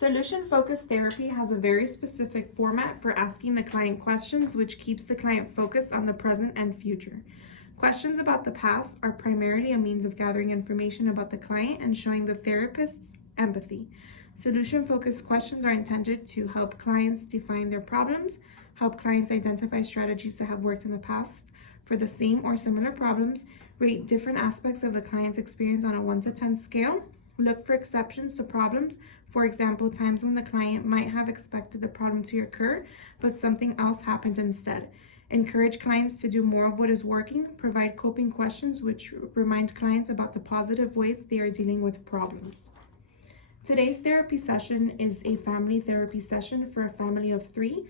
Solution-focused therapy has a very specific format for asking the client questions, which keeps the client focused on the present and future. Questions about the past are primarily a means of gathering information about the client and showing the therapist's empathy. Solution-focused questions are intended to help clients define their problems, help clients identify strategies that have worked in the past for the same or similar problems, rate different aspects of the client's experience on a 1 to 10 scale, look for exceptions to problems, for example, times when the client might have expected the problem to occur, but something else happened instead. Encourage clients to do more of what is working, provide coping questions which remind clients about the positive ways they are dealing with problems. Today's therapy session is a family therapy session for a family of 3.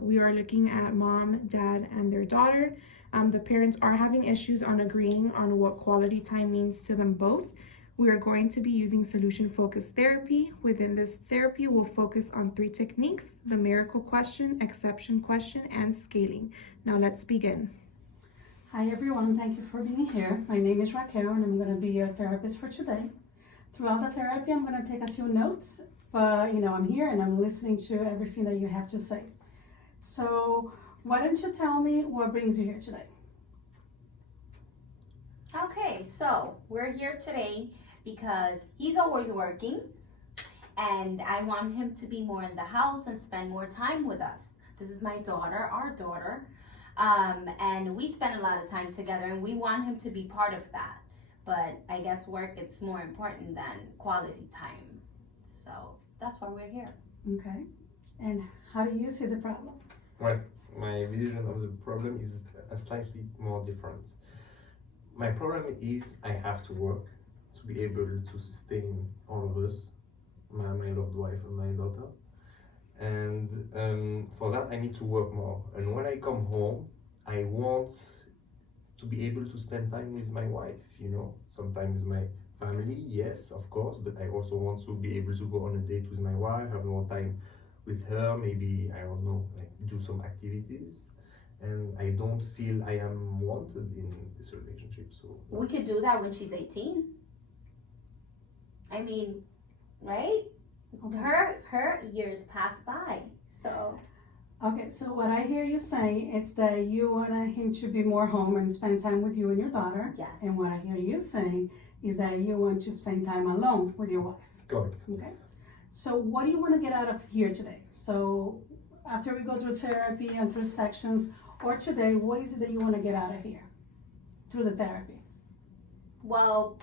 We are looking at mom, dad, and their daughter. The parents are having issues on agreeing on what quality time means to them both. We are going to be using solution-focused therapy. Within this therapy, we'll focus on 3 techniques: the miracle question, exception question, and scaling. Now let's begin. Hi everyone, thank you for being here. My name is Raquel and I'm going to be your therapist for today. Throughout the therapy, I'm going to take a few notes, but I'm here and I'm listening to everything that you have to say. So why don't you tell me what brings you here today? Okay, so we're here today because he's always working and I want him to be more in the house and spend more time with us. This is my daughter, our daughter, and we spend a lot of time together and we want him to be part of that. But I guess work is more important than quality time. So that's why we're here. Okay, and how do you see the problem? Well, my vision of the problem is slightly more different. My problem is I have to work to be able to sustain all of us, my loved wife and my daughter. And for that I need to work more. And when I come home, I want to be able to spend time with my wife, sometimes my family, yes, of course, but I also want to be able to go on a date with my wife, have more time with her, maybe, I don't know, like do some activities. And I don't feel I am wanted in this relationship. So we could do that when she's 18. I mean, right? Okay. Her years pass by, so. Okay, so what I hear you say is that you want him to be more home and spend time with you and your daughter. Yes. And what I hear you saying is that you want to spend time alone with your wife. correct. Okay. So what do you want to get out of here today? So after we go through therapy and through sections, or today, what is it that you want to get out of here through the therapy? Well,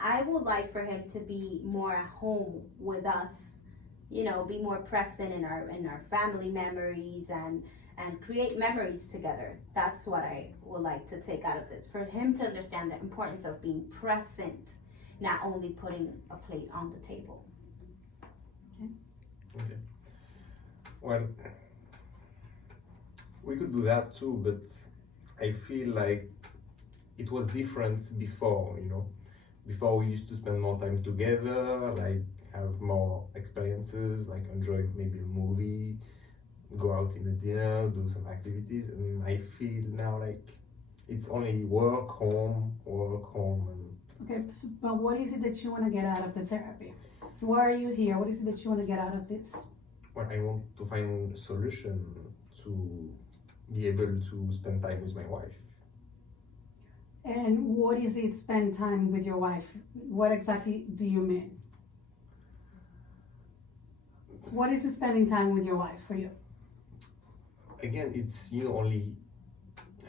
I would like for him to be more at home with us, be more present in our family memories and create memories together. That's what I would like to take out of this. For him to understand the importance of being present, not only putting a plate on the table. Okay. Well, we could do that too, but I feel like it was different before, Before we used to spend more time together, like have more experiences, like enjoy maybe a movie, go out in a dinner, do some activities, and I feel now like it's only work, home, and Okay, so, but what is it that you want to get out of the therapy? Why are you here? What is it that you want to get out of this? well, I want to find a solution to be able to spend time with my wife. And what is it spend time with your wife? What exactly do you mean? What is spending time with your wife for you? Again, it's only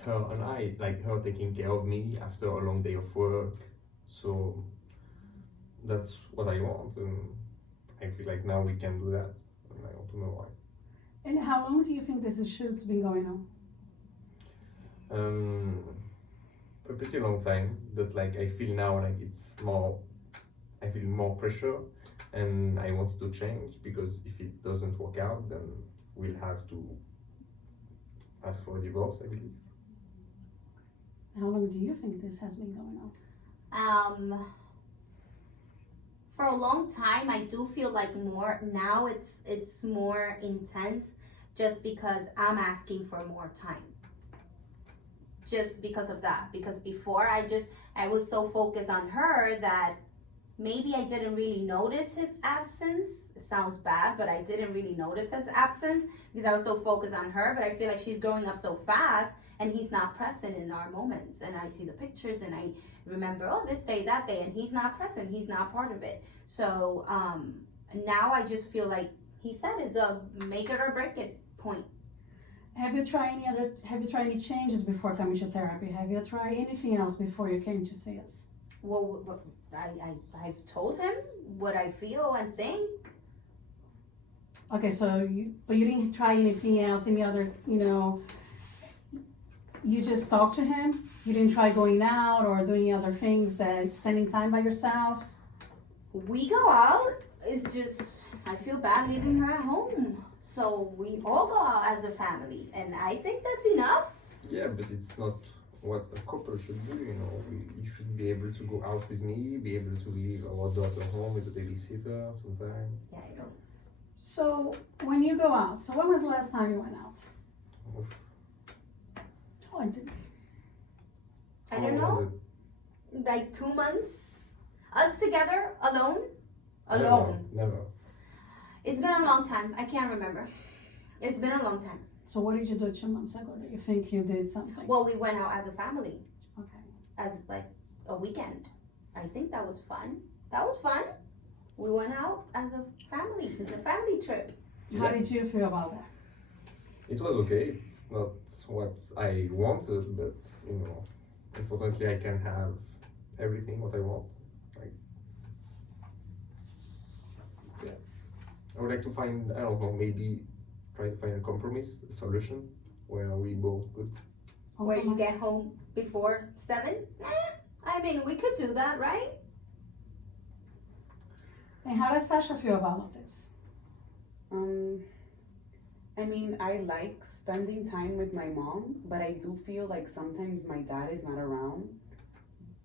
her and I, like her taking care of me after a long day of work. So that's what I want, and I feel like now we can do that, and I want to know why. And how long do you think this shoot's been going on? A pretty long time, but like I feel now like I feel more pressure, and I want to change, because if it doesn't work out, then we'll have to ask for a divorce, I believe. How long do you think this has been going on? For a long time, I do feel like more now it's more intense, just because I'm asking for more time. Just because of that, because before I was so focused on her that maybe I didn't really notice his absence, sounds bad, but I didn't really notice his absence because I was so focused on her. But I feel like she's growing up so fast and he's not present in our moments. And I see the pictures and I remember, oh, this day, that day, and he's not present. He's not part of it. So now I just feel like he said it's a make it or break it point. Have you tried any changes before coming to therapy? Have you tried anything else before you came to see us? Well, I've told him what I feel and think. Okay, so but you didn't try anything else, any other, you just talked to him? You didn't try going out or doing other things, that spending time by yourselves? We go out. It's just I feel bad leaving her at home. So we all go out as a family, and I think that's enough. Yeah, but it's not what a couple should do, you know. You should be able to go out with me, be able to leave our daughter home with a babysitter sometime. Yeah, I don't. So when you go out, so when was the last time you went out? Oof. Oh, I didn't. I How don't long know. was it? Like 2 months, us together, alone. Never. It's been a long time. I can't remember. It's been a long time. So what did you do 2 months ago that you think you did something? Well, we went out as a family, Okay. as like a weekend. I think that was fun. That was fun. We went out as a family, it's a family trip. How Yeah. did you feel about that? It was okay. It's not what I wanted, but you know, unfortunately, I can have everything what I want. Like, yeah, I would like to find, I don't know, maybe try to find a compromise, a solution where we both could. Where you get home before 7? I mean, we could do that, right? And how does Sasha feel about all of this? I mean, I like spending time with my mom, but I do feel like sometimes my dad is not around.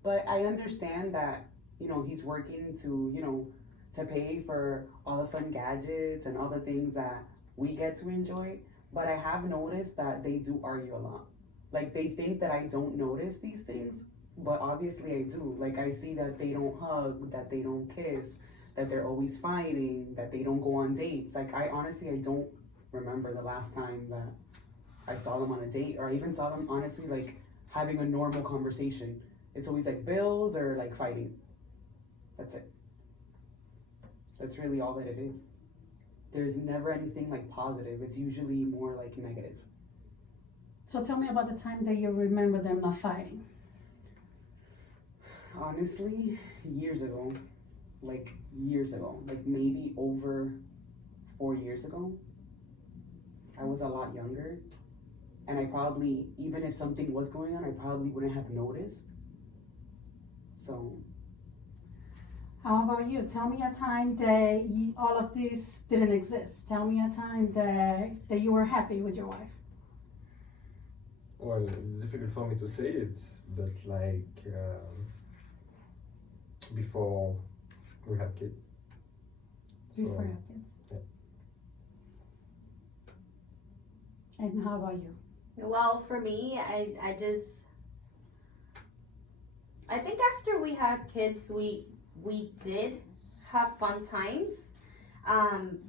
But I understand that, he's working to, to pay for all the fun gadgets and all the things that we get to enjoy. But I have noticed that they do argue a lot. Like, they think that I don't notice these things, but obviously I do. Like, I see that they don't hug, that they don't kiss, that they're always fighting, that they don't go on dates. Like, I don't remember the last time that I saw them on a date, or I even saw them, honestly, like, having a normal conversation. It's always like bills or like fighting. That's it. That's really all that it is. There's never anything like positive. It's usually more like negative. So tell me about the time that you remember them not fighting. Honestly, years ago, like maybe over 4 years ago. I was a lot younger, and I probably, even if something was going on, I probably wouldn't have noticed. So. How about you? Tell me a time that all of this didn't exist. Tell me a time that you were happy with your wife. Well, it's difficult for me to say it, but like before we had kids. Before So, your kids. yeah. And how about you? Well, for me, I think after we had kids, we did have fun times.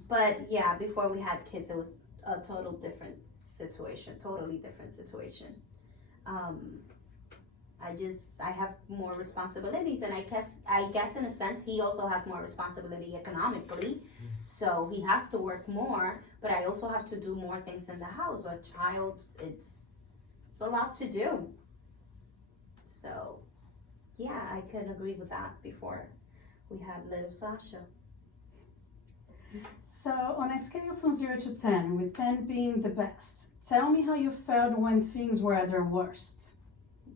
But yeah, before we had kids, it was a totally different situation. I have more responsibilities, and I guess in a sense he also has more responsibility economically, so he has to work more, but I also have to do more things in the house. A child, it's a lot to do. So yeah, I could agree with that before we had little Sasha. So on a scale from 0 to 10, with 10 being the best, tell me how you felt when things were at their worst.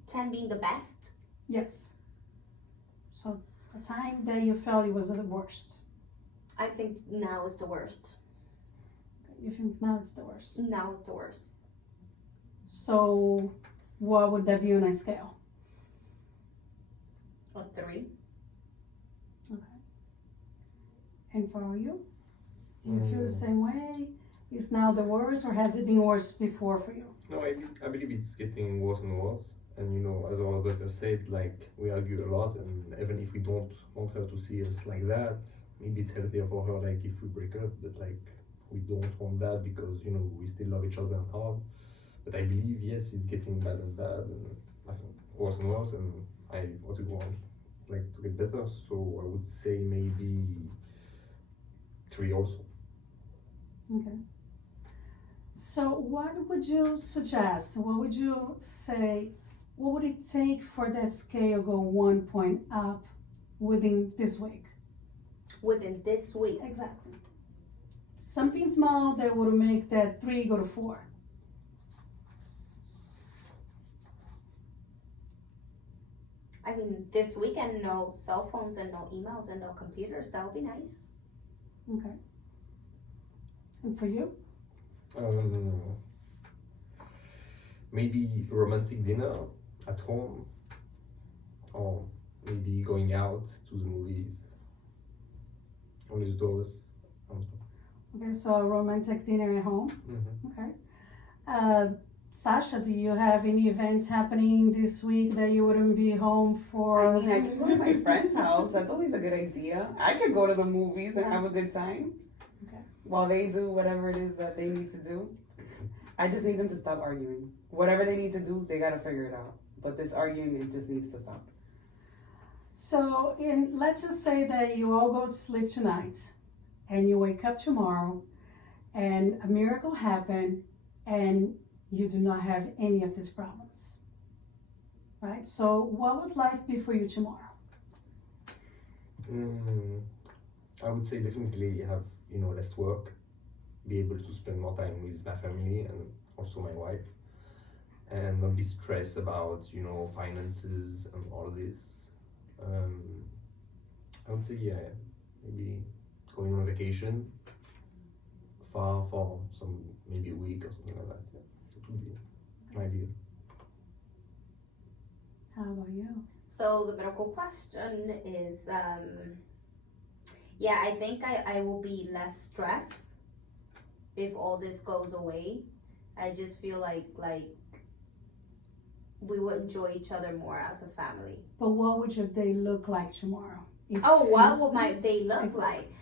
10 being the best. Yes. So the time that you felt it was at the worst. I think now is the worst. You think now it's the worst. Now is the worst. So what would that be on a scale? A 3. And for you? Do you feel the same way? Is now the worst, or has it been worse before for you? No, I believe it's getting worse and worse. And you know, as our daughter said, like we argue a lot, and even if we don't want her to see us like that, maybe it's healthier for her, like if we break up, but like we don't want that because you know we still love each other and all. But I believe yes, it's getting bad and bad, and I think worse and worse, and what we want is like to get better. So I would say maybe 3 also. Okay. So what would you suggest? What would you say? What would it take for that scale go 1 point up within this week? Within this week. Exactly. Something small that would make that 3 go to 4. I mean, this weekend, no cell phones and no emails and no computers. That would be nice. Okay. And for you? Maybe romantic dinner at home, or maybe going out to the movies. Only those. Okay, so a romantic dinner at home. Mm-hmm. Okay. Sasha, do you have any events happening this week that you wouldn't be home for? I mean, I can go to my friend's house. That's always a good idea. I could go to the movies and have a good time. Okay. While they do whatever it is that they need to do. I just need them to stop arguing. Whatever they need to do, they gotta figure it out. But this arguing, it just needs to stop. So, let's just say that you all go to sleep tonight, and you wake up tomorrow, and a miracle happened, and you do not have any of these problems. Right? So, what would life be for you tomorrow? I would say definitely have less work, be able to spend more time with my family and also my wife, and not be stressed about finances and all of this. I would say maybe going on vacation far for some maybe a week or something like that. Yeah, that would be an ideal. How about you? So the medical question is, I think I will be less stressed if all this goes away. I just feel like we would enjoy each other more as a family. But what would your day look like tomorrow? What would my day look like?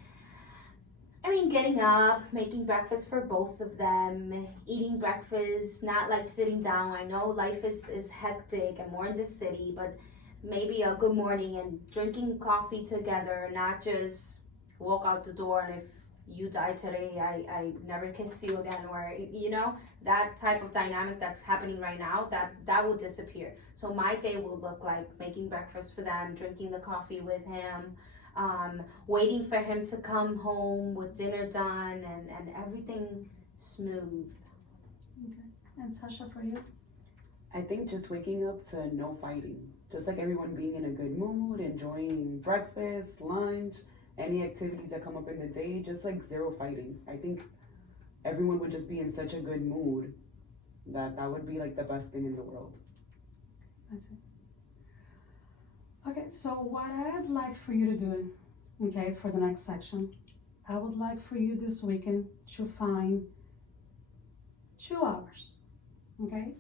I mean, getting up, making breakfast for both of them, eating breakfast, not like sitting down. I know life is hectic and more in the city, but maybe a good morning and drinking coffee together, not just walk out the door and if you die today, I never kiss you again, or that type of dynamic that's happening right now, that will disappear. So my day will look like making breakfast for them, drinking the coffee with him, waiting for him to come home with dinner done and everything smooth. Okay. And Sasha, for you? I think just waking up to no fighting. Just like everyone being in a good mood, enjoying breakfast, lunch, any activities that come up in the day, just like zero fighting. I think everyone would just be in such a good mood that would be like the best thing in the world. I see. Okay, so what I'd like for you to do, okay, for the next section, I would like for you this weekend to find 2 hours, okay,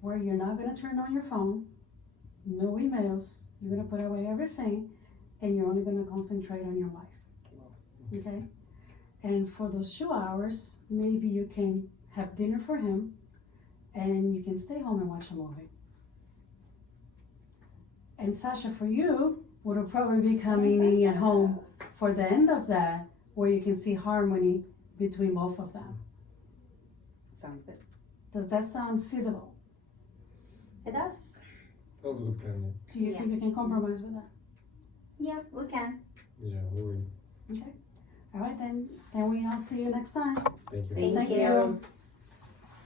where you're not gonna turn on your phone, no emails, you're gonna put away everything, and you're only gonna concentrate on your wife, okay? And for those 2 hours, maybe you can have dinner for him, and you can stay home and watch a movie. And Sasha, for you, would probably be coming in at home for the end of that, where you can see harmony between both of them. Sounds good. Does that sound feasible? It does. That was a good plan. Do you think you can compromise with that? Yeah, we can. Yeah, we will. Okay. All right, then we all see you next time. Thank you. Thank Thank you. you.